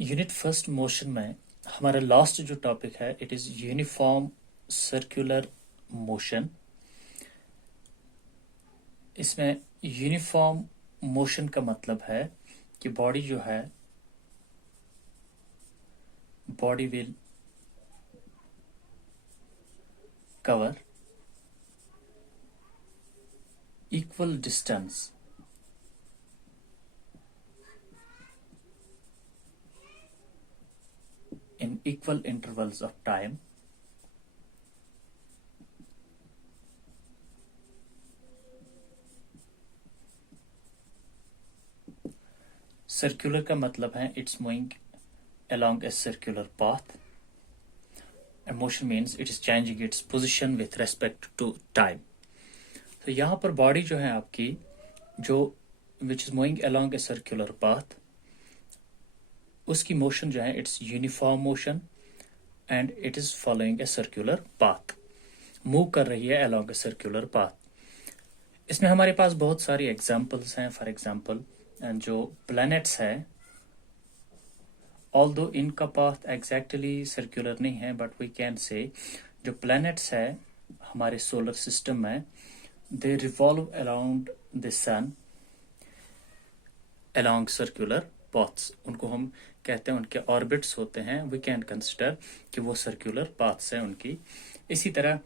Unit first motion में हमारा last जो टॉपिक है it is uniform circular motion. इसमें यूनिफॉर्म मोशन का मतलब है कि बॉडी जो है body will cover equal distance in equal intervals of time circular का मतलब है it's moving along a circular path and motion means it is changing its position with respect to time। तो यहाँ पर बॉडी जो है आपकी जो which is moving along a circular path उसकी मोशन जो है it's uniform motion and it is following a circular path, move कर रही है along a circular path। इसमें हमारे पास बहुत सारी एग्जांपल्स हैं। फॉर एग्जांपल जो प्लैनेट्स है ऑल्दो इनका पाथ एग्जैक्टली सर्कुलर नहीं है बट वी कैन से जो प्लैनेट्स है हमारे सोलर सिस्टम में they revolve around the sun along circular paths। उनको हम कहते हैं उनके ऑर्बिट्स होते हैं, वी कैन कंसिडर कि वो सर्कुलर पाथ्स हैं उनकी। इसी तरह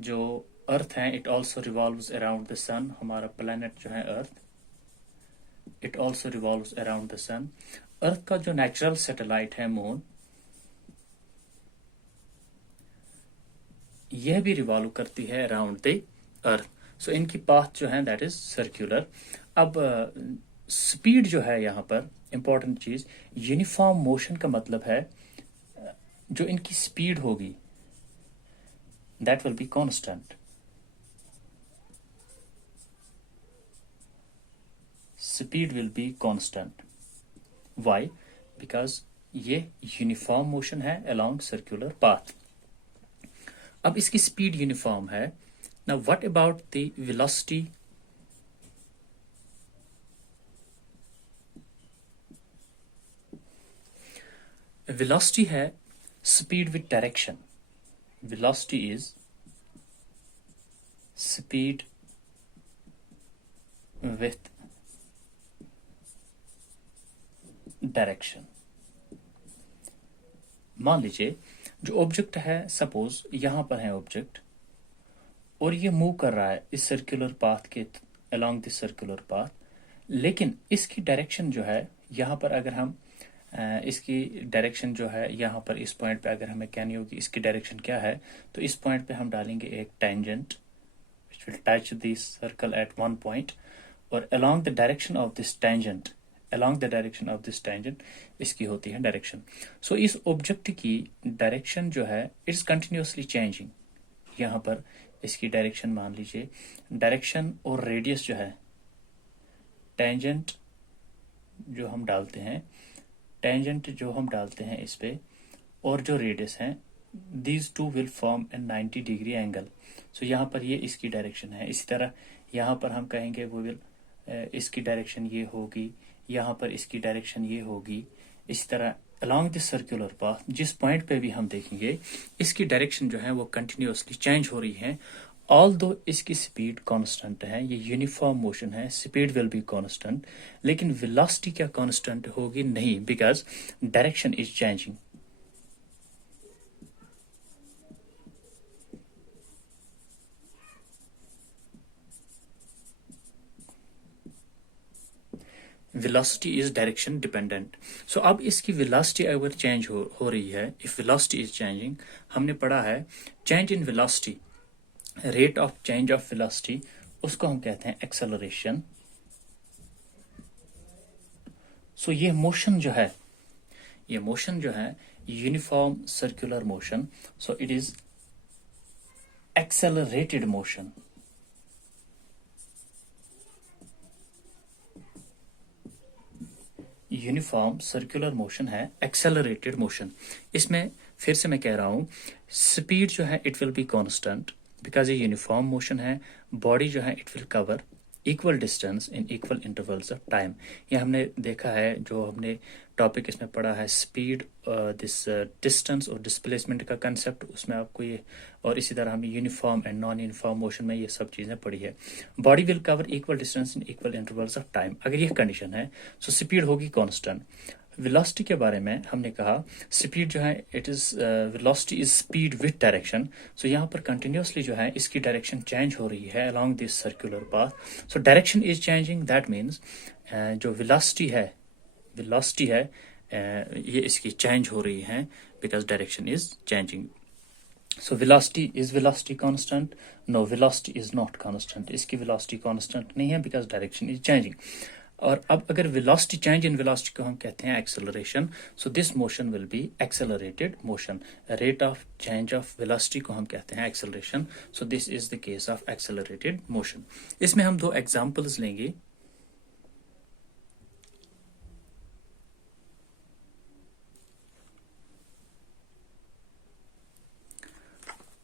जो अर्थ है it also revolves around the sun. हमारा प्लैनेट जो है earth it also revolves around the sun. Earth का जो नेचुरल सैटेलाइट है मून यह भी रिवॉल्व करती है अराउंड द अर्थ। सो इनकी पाथ जो है दैट इज सर्कुलर। अब स्पीड जो है यहाँ पर इंपॉर्टेंट चीज, यूनिफॉर्म मोशन का मतलब है जो इनकी स्पीड होगी that will be constant. Speed will be constant. Why? Because ये यूनिफॉर्म मोशन है अलोंग सर्कुलर पाथ। अब इसकी स्पीड यूनिफॉर्म है। Now what about the velocity? Velocity है speed with direction. Velocity is speed with direction. मान लीजिए जो object है, सपोज यहां पर है ऑब्जेक्ट और ये मूव कर रहा है इस सर्कुलर पाथ के अलोंग दिस सर्कुलर पाथ, लेकिन इसकी डायरेक्शन जो है यहाँ पर अगर हम इसकी डायरेक्शन जो है यहाँ पर इस पॉइंट पे अगर हमें कहनी होगी इसकी डायरेक्शन क्या है, तो इस पॉइंट पे हम डालेंगे एक tangent which will touch this circle at one point और along the direction of this tangent, along the direction of this tangent इसकी होती है डायरेक्शन। सो इस ऑब्जेक्ट की डायरेक्शन जो है इट्स कंटिन्यूसली चेंजिंग। यहाँ पर इसकी डायरेक्शन मान लीजिए, डायरेक्शन और रेडियस जो है टेंजेंट जो हम डालते हैं, टेंजेंट जो हम डालते हैं इस पे और जो रेडियस है these two will form a 90 degree angle. So यहाँ पर ये इसकी डायरेक्शन है। इसी तरह यहाँ पर हम कहेंगे वो विल इसकी डायरेक्शन ये होगी, यहाँ पर इसकी डायरेक्शन ये होगी। इसी तरह along this circular path जिस पॉइंट पे भी हम देखेंगे इसकी डायरेक्शन जो है वो कंटिन्यूसली चेंज हो रही है। ऑल्दो इसकी स्पीड कांस्टेंट है, ये यूनिफॉर्म मोशन है, स्पीड विल बी कांस्टेंट, लेकिन वेलोसिटी क्या कांस्टेंट होगी? नहीं, because direction is changing. Velocity is direction dependent. So अब इसकी वेलोसिटी अगर चेंज हो रही है, इफ वेलोसिटी इज चेंजिंग, हमने पढ़ा है change in velocity, rate of change of velocity, उसको हम कहते हैं एक्सेलरेशन। सो ये मोशन जो है uniform circular motion, so it is accelerated motion. Uniform circular motion है एक्सेलरेटेड मोशन। इसमें फिर से मैं कह रहा हूं स्पीड जो है it will be constant because ये यूनिफॉर्म मोशन है। बॉडी जो है it will cover equal distance in equal intervals of time. ये हमने देखा है, जो हमने टॉपिक इसमें पढ़ा है स्पीड, दिस डिस्टेंस और डिस्प्लेसमेंट का कंसेप्ट, उसमें आपको ये, और इसी तरह हमने uniform and non uniform motion में ये सब चीज़ें पढ़ी है। Body will cover equal distance in equal intervals of time, अगर ये कंडीशन है तो स्पीड होगी कांस्टेंट। वेलोसिटी के बारे में हमने कहा स्पीड जो है it is velocity is speed with direction. So यहाँ पर कंटिन्यूसली जो है इसकी डायरेक्शन चेंज हो रही है along this circular path. So direction is changing, that means जो वेलोसिटी है ये इसकी चेंज हो रही है because direction is changing. So velocity constant? No, velocity is not constant, इसकी वेलोसिटी कांस्टेंट नहीं है बिकॉज डायरेक्शन इज चेंजिंग। और अब अगर वेलोसिटी चेंज इन वेलोसिटी को हम कहते हैं acceleration, so this motion will be accelerated motion. Rate of change of velocity को हम कहते हैं acceleration, so this is the case of accelerated motion. इसमें हम दो एग्जांपल्स लेंगे।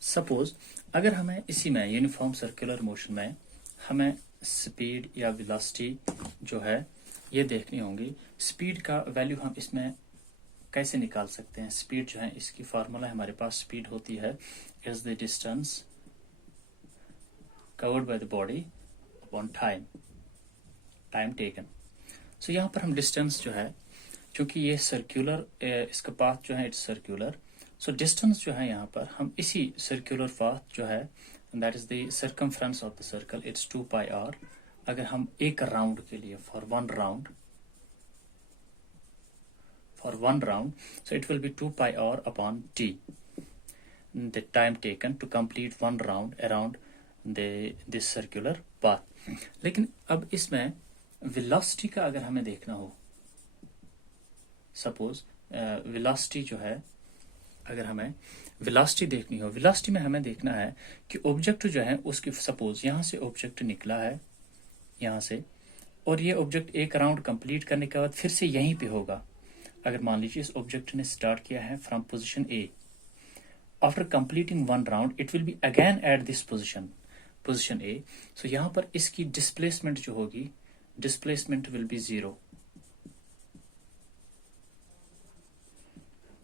सपोज अगर हमें इसी में यूनिफॉर्म सर्कुलर मोशन में हमें स्पीड या वेलोसिटी जो है ये देखनी होगी। स्पीड का वैल्यू हम इसमें कैसे निकाल सकते हैं? स्पीड जो है इसकी फार्मूला हमारे पास, स्पीड होती है is the distance covered by the body upon time taken. So यहाँ पर हम डिस्टेंस जो है, क्योंकि ये सर्कुलर, इसका पाथ जो है इट्स सर्कुलर, सो डिस्टेंस जो है यहाँ पर हम इसी सर्कुलर पाथ जो है that is the circumference of the circle, it's 2πr। अगर हम एक राउंड के लिए for one round so it will be 2πr upon t, the time taken to complete one round around this circular path। लेकिन अब इसमें velocity का अगर हमें देखना हो, सपोज वेलोसिटी जो है, अगर हमें वेलोसिटी देखनी हो, वेलोसिटी में हमें देखना है कि ऑब्जेक्ट जो है उसकी, सपोज यहाँ से ऑब्जेक्ट निकला है यहाँ से, और ये ऑब्जेक्ट एक राउंड कंप्लीट करने के बाद फिर से यहीं पे होगा। अगर मान लीजिए इस ऑब्जेक्ट ने स्टार्ट किया है from position A, after completing one round it will be again at this position A. So यहाँ पर इसकी डिस्प्लेसमेंट जो होगी, displacement will be zero.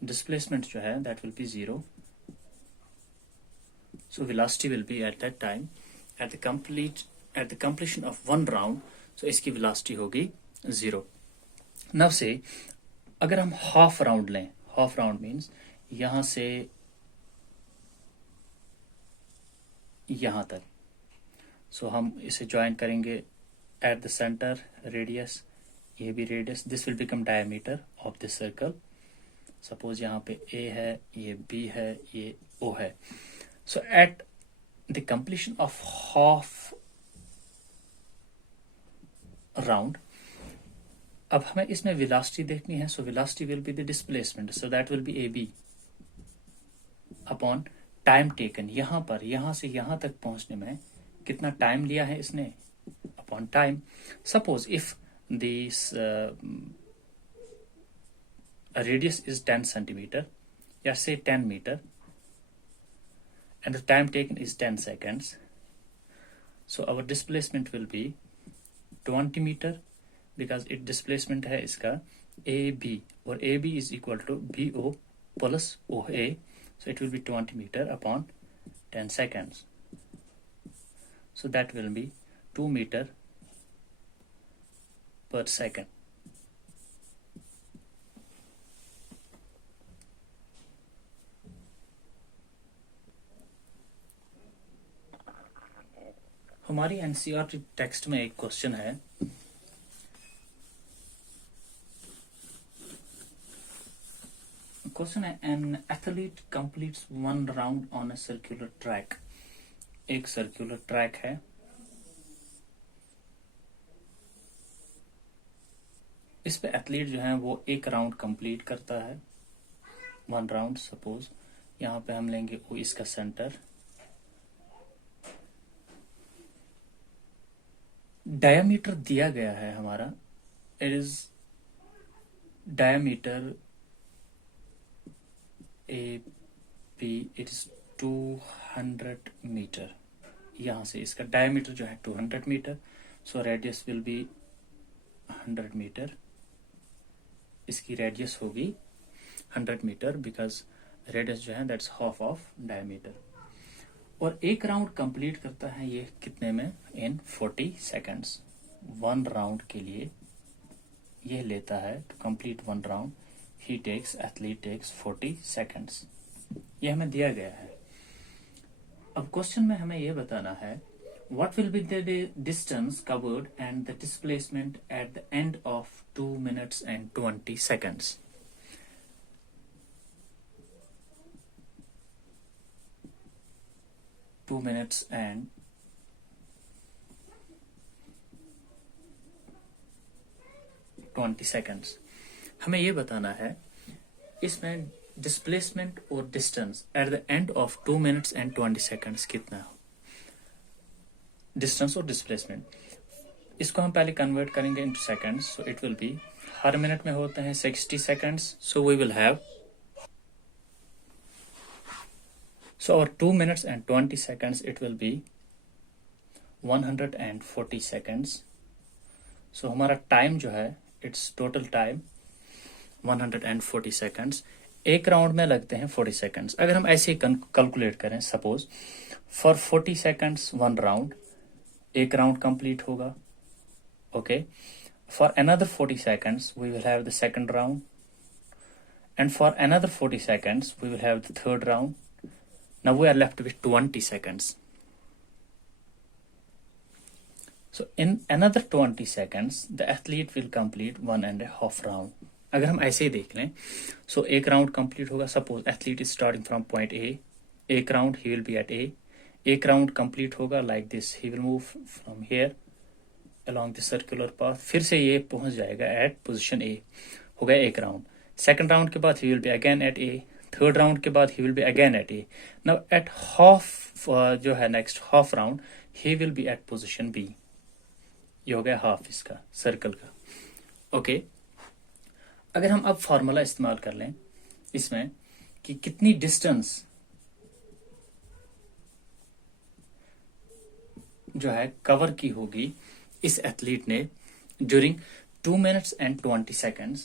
Displacement जो है that will be zero. So velocity will be at that time at the completion of one round, so इसकी velocity होगी जीरो। नव से अगर हम हाफ राउंड लें, हाफ राउंड मीन्स यहां से यहां तक, सो हम इसे ज्वाइन करेंगे एट द सेंटर, रेडियस, ये भी radius, this will become diameter of this circle. Suppose यहाँ पे ए है, ये बी है, ये ओ है। So at the completion of half round, अब हमें इसमें वेलोसिटी देखनी है, so velocity will be the displacement, so that will be A B upon time taken. यहाँ पर यहाँ से यहाँ तक पहुंचने में कितना टाइम लिया है इसने, upon time. Suppose if this radius is 10 centimeter, या say 10 meter, and the time taken is 10 seconds, so our displacement will be 20 meter because it displacement है इसका AB, और AB is equal to BO plus OA, so it will be 20 meter upon 10 seconds, so that will be 2 meter per second। हमारी NCERT text में एक question है, question है an athlete completes one round on a circular track. एक circular track है, इस पे athlete जो है वो एक राउंड कंप्लीट करता है, वन राउंड। सपोज यहाँ पे हम लेंगे वो इसका सेंटर, डायमीटर दिया गया है हमारा, it is diameter A P, it is 200 metre. यहां से इसका डायमीटर जो है 200 metre. So radius will be 100 metre, इसकी रेडियस होगी 100 मीटर बिकॉज रेडियस जो है दैट्स हाफ ऑफ डायमीटर। और एक राउंड कंप्लीट करता है ये कितने में, इन 40 सेकेंड्स। वन राउंड के लिए ये लेता है, to complete one round he takes, athlete takes 40 seconds. ये हमें दिया गया है। अब क्वेश्चन में हमें ये बताना है what will be the distance covered and the displacement at the end of 2 minutes and 20 seconds। 2 minutes and 20 seconds। हमें ये बताना है इसमें डिस्प्लेसमेंट और distance at the end of 2 minutes and 20 seconds कितना हो। डिस्टेंस और डिस्प्लेसमेंट, इसको हम पहले कन्वर्ट करेंगे into seconds. So it will be, हर मिनट में होते हैं 60 seconds, so we will have, so our 2 minutes and 20 seconds it will be 140 seconds। so हमारा टाइम जो है इट्स टोटल टाइम 140 seconds। एक राउंड में लगते हैं 40 seconds। अगर हम ऐसे ही कैलकुलेट करें, suppose for 40 seconds one round, एक राउंड कंप्लीट होगा, okay. For another 40 seconds we will have the second round, and for another 40 seconds we will have the third round। Now we are left with 20 seconds। So in another 20 seconds, the athlete will complete 1.5 round। अगर हम ऐसे ही देख लें, so एक round complete होगा, suppose athlete is starting from point A, एक round he will be at A, एक round complete होगा like this, he will move from here along the circular path, फिर से ये पहुंच जाएगा at position A, हो गया एक राउंड। सेकंड राउंड के बाद he will be again at A, third round के बाद he will be again at A। now at half जो है next half round he will be at position B। ये हो गया हाफ इसका सर्कल का, ओके। अगर हम अब फॉर्मूला इस्तेमाल कर लें इसमें कि कितनी डिस्टेंस जो है कवर की होगी इस एथलीट ने ड्यूरिंग 2 minutes and 20 seconds,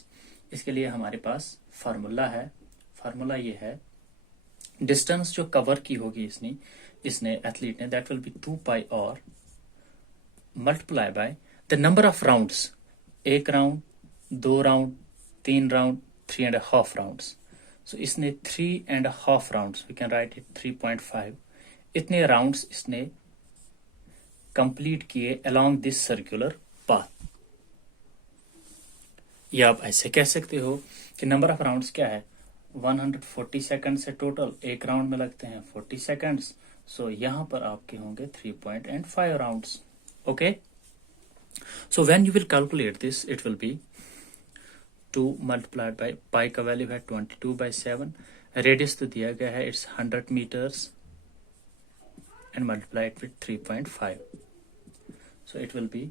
इसके लिए हमारे पास फार्मूला है। फार्मूला ये है, डिस्टेंस जो कवर की होगी इसने एथलीट ने, that will be 2πr multiply by the number of rounds, एक round, 2 round, 3 round, 3.5 rounds. So इसने 3.5 rounds, we can write it 3.5, इतने राउंड्स इसने कंप्लीट किए अलोंग दिस सर्कुलर पाथ। या आप ऐसे कह सकते हो कि नंबर ऑफ राउंड्स क्या है, 140 सेकंड्स है टोटल, एक राउंड में लगते हैं 40 सेकंड्स, सो यहां पर आपके होंगे 3.5 rounds, okay. So when you will calculate this, it will be 2 multiplied by pi का वैल्यू है 22/7, रेडियस तो दिया गया है it's 100 metres, and multiply it with 3.5, so it will be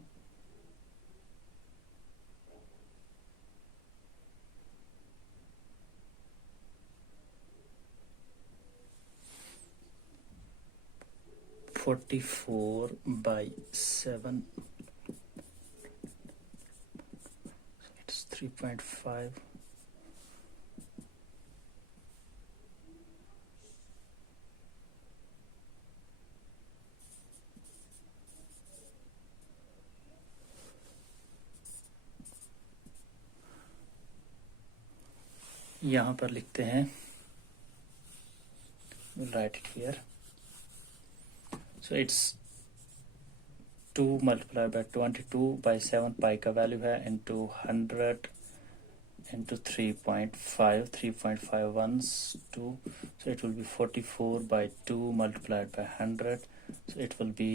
44/7, so it's 3.5, यहां पर लिखते हैं, we'll write it here, so it's 2 multiplied by 22/7 पाई का वैल्यू है into 100 into 3.5, 3.5 ones 2, so it will be 44/2 multiplied by 100, so it will be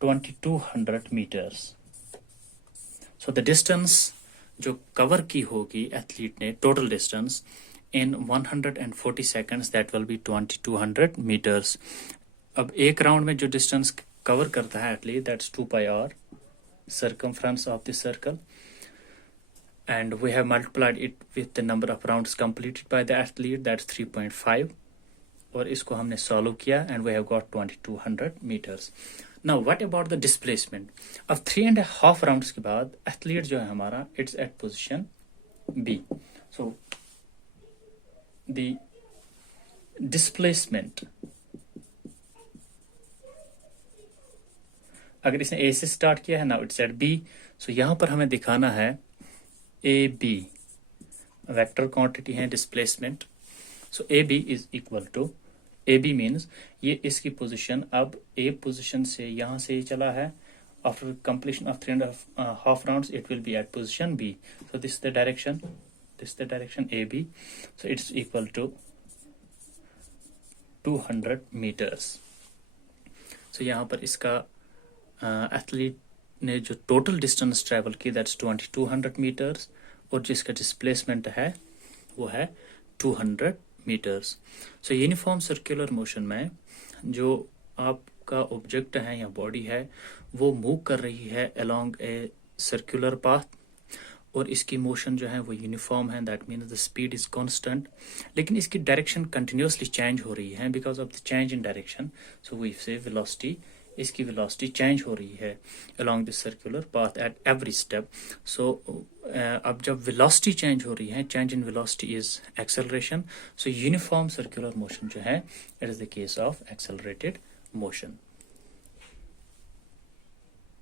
2200 meters। so the distance जो cover की होगी athlete ने, total distance in 140 seconds, that will be 2200 meters। अब एक round में जो डिस्टेंस कवर करता है athlete, that's 2πr circumference of the circle, and we have multiplied it with the number of rounds completed by the athlete, that's 3.5, और इसको हमने solve किया and we have got 2200 metres. Now what about the displacement? अब 3.5 rounds के बाद athlete जो है हमारा it's at position B. So the displacement, अगर इसने ए से स्टार्ट किया है, now it's at B. So यहां पर हमें दिखाना है ए बी वेक्टर क्वांटिटी है displacement. So A B is equal to, A B means ये इसकी पोजीशन, अब ए पोजीशन से यहां से ये चला है, after completion of 3.5 rounds it will be at position B. So this is the direction A B. So it's equal to 200 meters. So यहाँ पर इसका एथलीट ने जो टोटल डिस्टेंस ट्रेवल की दैट्स 2200 मीटर्स, और जिसका डिस्प्लेसमेंट है वो है 200 meters. So uniform circular motion में जो आपका ऑब्जेक्ट है या बॉडी है वो मूव कर रही है अलोंग ए सर्कुलर पाथ, और इसकी मोशन जो है वो यूनिफॉर्म है, that means the speed is constant. लेकिन इसकी डायरेक्शन कंटिन्यूसली चेंज हो रही है because of the change in direction. So we say velocity, इसकी वेलोसिटी चेंज हो रही है along this circular path at every step. So अब जब वेलोसिटी चेंज हो रही है, change in velocity is acceleration. So uniform circular motion जो है it is the case of accelerated motion.